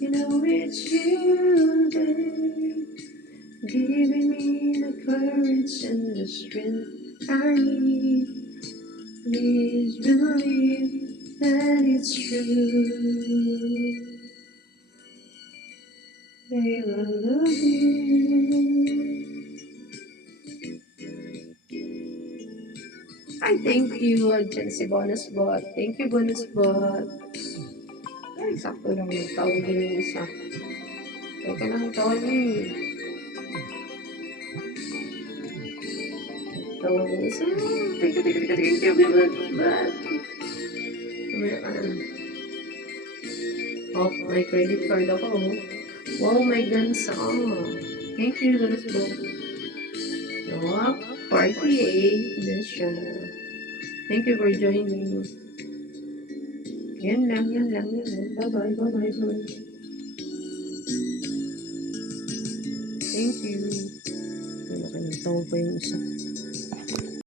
You know it's you, babe, giving me the courage and the strength I need. Please believe that it's true. Babe, I love you. Ay, thank you, dyan si Bonus Bot. Thank you, Bonus Bot. Ay, sakto lang yung tawag din yung isa. Teka lang, tawag niyo. Tawag yung isa. Thank you, Bonus Bot. Mamaya ka na. Oh, may credit card ako. Wow, my guns. Oh. Thank you, Bonus Bot. Oh, 48. Then siya. Thank you for joining. Yan lang, yan lang, yan lang. Bye-bye, bye-bye, bye. Thank you. Wala ka nang tawag pa yung isa.